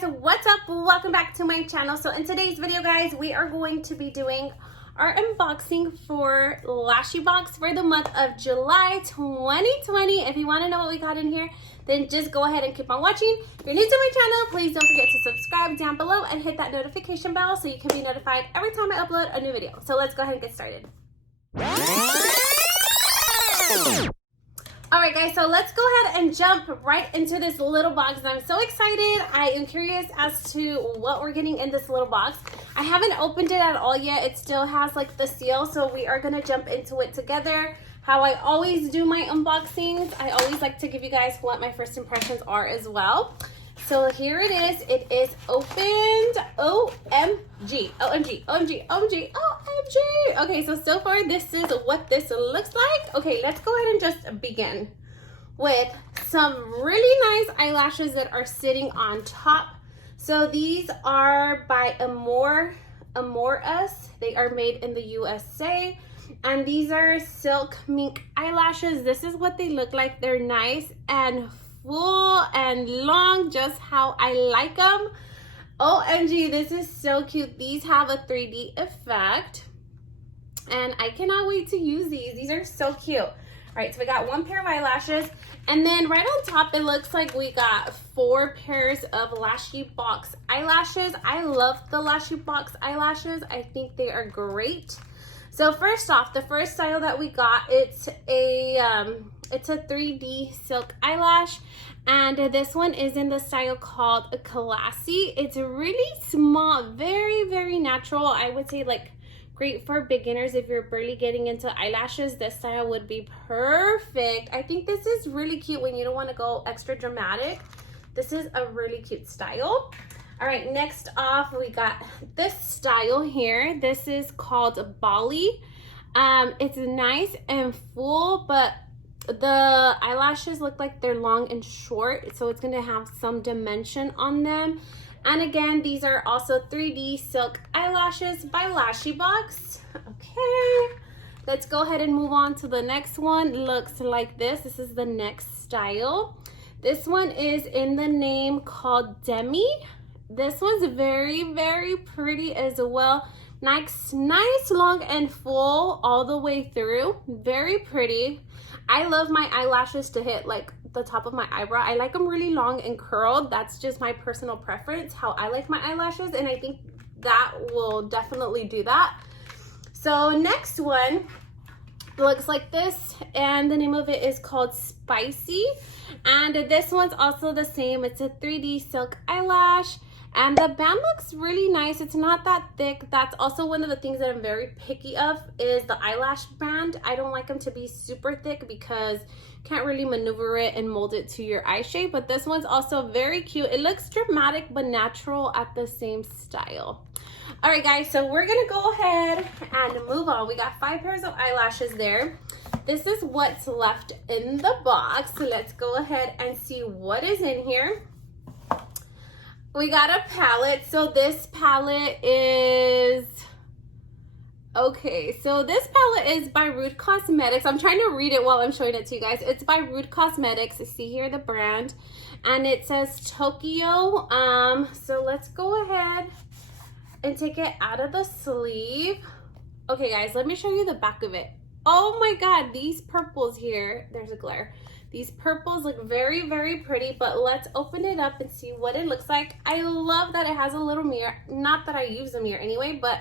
guys, what's up? Welcome back to my channel. So in today's video, guys, we are going to be doing our unboxing for Lashybox for the month of July 2020. If you want to know what we got in here, then just go ahead and keep on watching. If you're new to my channel, please don't forget to subscribe down below and hit that notification bell so you can be notified every time I upload a new video. So let's go ahead and get started. Alright guys, so let's go ahead and jump right into this little box. I'm so excited. I am curious as to what we're getting in this little box. I haven't opened it at all yet. It still has like the seal, so we are going to jump into it together. How I always do my unboxings, I always like to give you guys what my first impressions are as well. So here it is. It is opened. OMG, OMG, OMG, OMG, OMG. Okay, so far this is what this looks like. Okay, let's go ahead and just begin with some really nice eyelashes that are sitting on top. So these are by Amorous. They are made in the USA. And these are silk mink eyelashes. This is what they look like. They're nice and full and long, just how I like them. OMG, this is so cute. These have a 3D effect and I cannot wait to use these. These are so cute. All right, so we got one pair of eyelashes, and then right on top it looks like we got 4 pairs of Lashybox eyelashes. I love the Lashybox eyelashes. I think they are great. So first off, the first style that we got, it's a 3D silk eyelash, and this one is in the style called a Classy. It's really small, very natural. I would say like great for beginners. If you're barely getting into eyelashes, this style would be perfect. I think this is really cute when you don't want to go extra dramatic. This is a really cute style. All right, next off we got this style here. This is called Bali. It's nice and full, but the eyelashes look like they're long and short, so it's gonna have some dimension on them. And again, these are also 3D silk eyelashes by Lashybox. Okay, let's go ahead and move on to the next one. Looks like this. This is the next style. This one is in the name called Demi. This one's very pretty as well. Nice, long and full all the way through. Very pretty. I love my eyelashes to hit like the top of my eyebrow. I like them really long and curled. That's just my personal preference, how I like my eyelashes, and I think that will definitely do that. So next one looks like this, and the name of it is called Spicy, and this one's also the same. It's a 3D silk eyelash, and the band looks really nice. It's not that thick. That's also one of the things that I'm very picky of, is the eyelash band. I don't like them to be super thick because you can't really maneuver it and mold it to your eye shape. But this one's also very cute. It looks dramatic but natural at the same style. All right guys, so we're gonna go ahead and move on. We got 5 pairs of eyelashes there. This is what's left in the box. So let's go ahead and see what is in here. We got a palette. So this palette is, okay, so this palette is by Rude Cosmetics. I'm trying to read it while I'm showing it to you guys. It's by Rude Cosmetics. See here the brand, and it says Tokyo. So let's go ahead and take it out of the sleeve. Okay guys, let me show you the back of it. Oh my god, these purples here, there's a glare. These purples look very pretty, but let's open it up and see what it looks like. I love that it has a little mirror. Not that I use a mirror anyway, but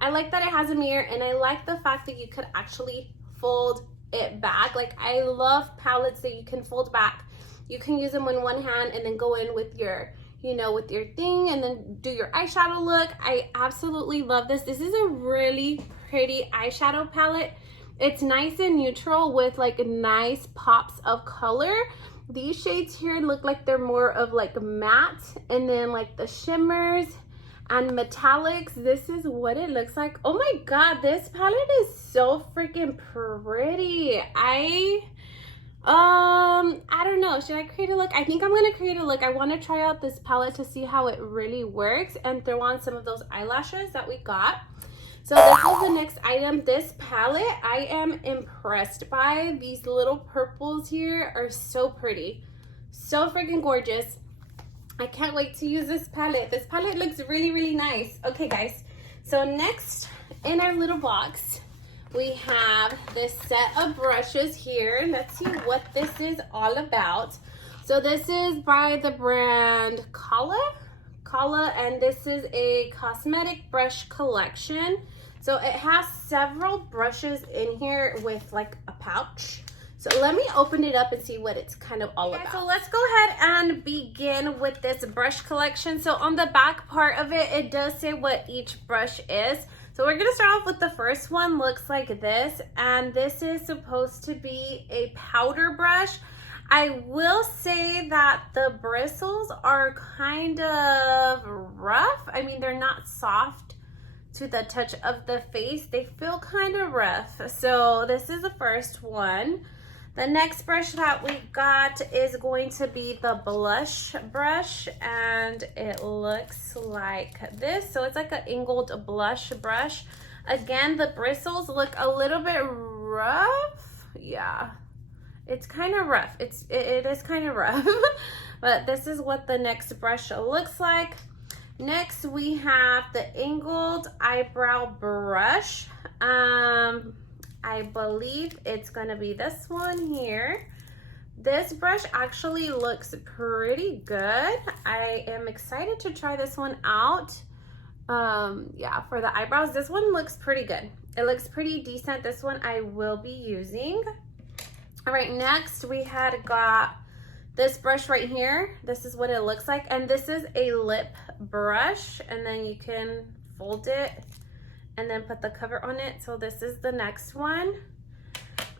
I like that it has a mirror, and I like the fact that you could actually fold it back. Like, I love palettes that you can fold back. You can use them in one hand and then go in with your, you know, with your thing and then do your eyeshadow look. I absolutely love this. This is a really pretty eyeshadow palette. It's nice and neutral with like nice pops of color. These shades here look like they're more of like matte, and then like the shimmers and metallics. This is what it looks like. Oh my god, this palette is so freaking pretty. I don't know, should I create a look? I think I'm gonna create a look. I want to try out this palette to see how it really works and throw on some of those eyelashes that we got. So this is the next item. This palette I am impressed by. These little purples here are so pretty, so freaking gorgeous. I can't wait to use this palette. This palette looks really, really nice. Okay, guys. So next in our little box, we have this set of brushes here. Let's see what this is all about. So this is by the brand Kala, and this is a cosmetic brush collection. So it has several brushes in here with like a pouch. So let me open it up and see what it's kind of all about. So let's go ahead and begin with this brush collection. So on the back part of it, it does say what each brush is. So we're gonna start off with the first one. Looks like this, and this is supposed to be a powder brush. I will say that the bristles are kind of rough. I mean, they're not soft to the touch of the face. They feel kind of rough. So this is the first one. The next brush that we got is going to be the blush brush, and it looks like this. So it's like an angled blush brush. Again, the bristles look a little bit rough. Yeah, it's kind of rough. It is kind of rough. But this is what the next brush looks like. Next, we have the angled eyebrow brush. I believe it's gonna be this one here. This brush actually looks pretty good. I am excited to try this one out. Yeah, for the eyebrows, this one looks pretty good. It looks pretty decent. This one I will be using. All right, next we had got this brush right here. This is what it looks like, and this is a lip brush, and then you can fold it and then put the cover on it. So this is the next one.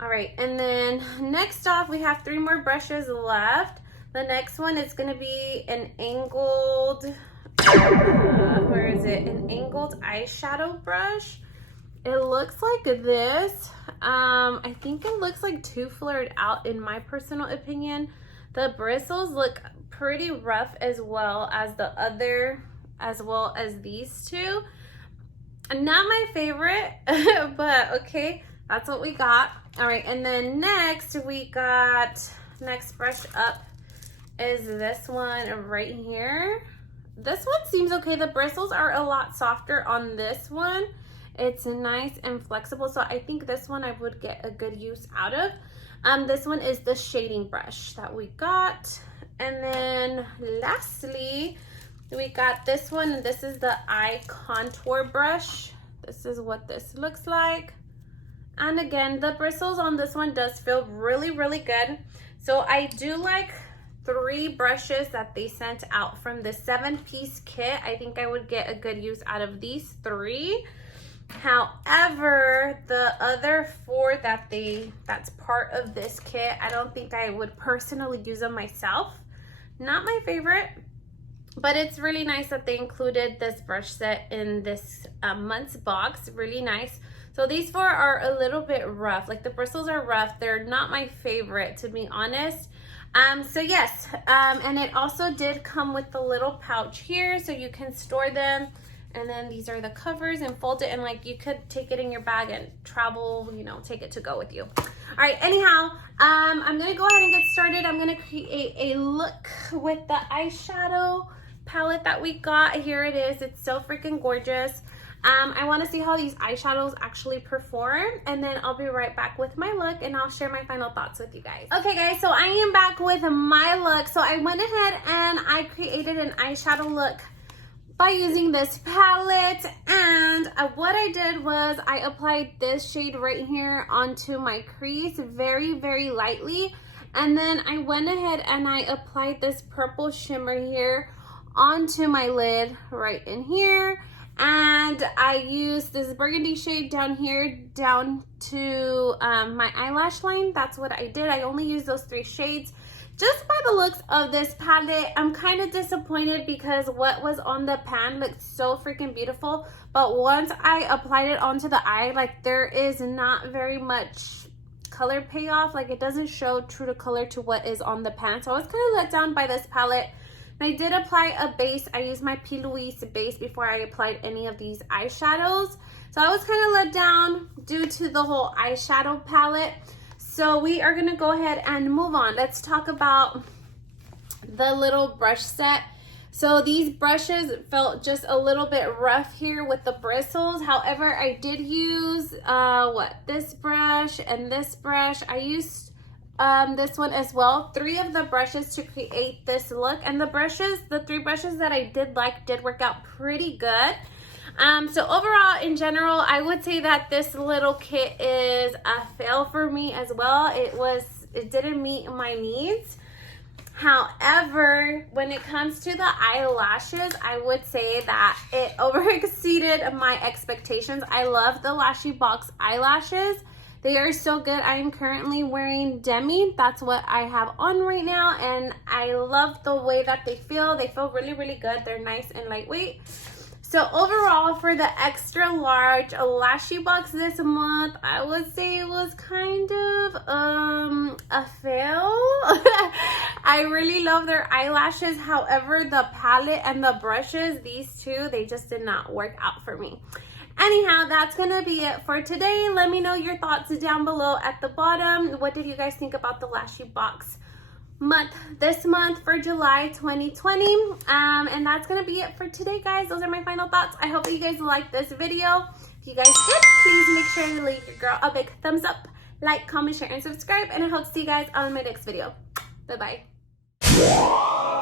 All right, and then next off, we have 3 more brushes left. The next one is gonna be an angled, where is it? An angled eyeshadow brush. It looks like this. I think it looks like too flared out in my personal opinion. The bristles look pretty rough as well as the other, as well as these two. Not my favorite, but okay, that's what we got. All right, and then next we got, next brush up is this one right here. This one seems okay. The bristles are a lot softer on this one. It's nice and flexible, so I think this one I would get a good use out of. This one is the shading brush that we got. And then lastly, we got this one, and this is the eye contour brush. This is what this looks like. And again, the bristles on this one does feel really, really good. So I do like 3 brushes that they sent out from the 7-piece kit. I think I would get a good use out of these 3. However, the other 4 that's part of this kit, I don't think I would personally use them myself. Not my favorite. But it's really nice that they included this brush set in this month's box. Really nice. So these 4 are a little bit rough. Like the bristles are rough. They're not my favorite, to be honest. So yes, and it also did come with the little pouch here, so you can store them. And then these are the covers, and fold it, and like you could take it in your bag and travel, you know, take it to go with you. All right, anyhow, I'm gonna go ahead and get started. I'm gonna create a look with the eyeshadow palette that we got. Here it is. It's so freaking gorgeous. I want to see how these eyeshadows actually perform, and then I'll be right back with my look, and I'll share my final thoughts with you guys. Okay guys, so I am back with my look. So I went ahead and I created an eyeshadow look by using this palette, and what I did was I applied this shade right here onto my crease very, very lightly, and then I went ahead and I applied this purple shimmer here onto my lid right in here, and I used this burgundy shade down here down to my eyelash line. That's what I did. I only used those 3 shades. Just by the looks of this palette, I'm kind of disappointed because what was on the pan looked so freaking beautiful, but once I applied it onto the eye, like there is not very much color payoff. Like it doesn't show true to color to what is on the pan. So I was kind of let down by this palette. I did apply a base. I used my P. Louise base before I applied any of these eyeshadows. So I was kind of let down due to the whole eyeshadow palette. So we are gonna go ahead and move on. Let's talk about the little brush set. So these brushes felt just a little bit rough here with the bristles. However, I did use this brush and this brush. I used this one as well. 3 of the brushes to create this look, and the 3 brushes that I did work out pretty good. So overall, in general, I would say that this little kit is a fail for me as well. It didn't meet my needs. However, when it comes to the eyelashes, I would say that it overexceeded my expectations. I love the Lashybox eyelashes. They are so good. I am currently wearing Demi. That's what I have on right now, and I love the way that they feel. They feel really, really good. They're nice and lightweight. So overall, for the extra large Lashybox this month, I would say it was kind of a fail. I really love their eyelashes. However, the palette and the brushes, these two, they just did not work out for me. Anyhow, that's gonna be it for today. Let me know your thoughts down below at the bottom. What did you guys think about the Lashybox this month for July 2020? And that's gonna be it for today, guys. Those are my final thoughts. I hope that you guys liked this video. If you guys did, please make sure to leave your girl a big thumbs up, like, comment, share, and subscribe, and I hope to see you guys on my next video. Bye bye.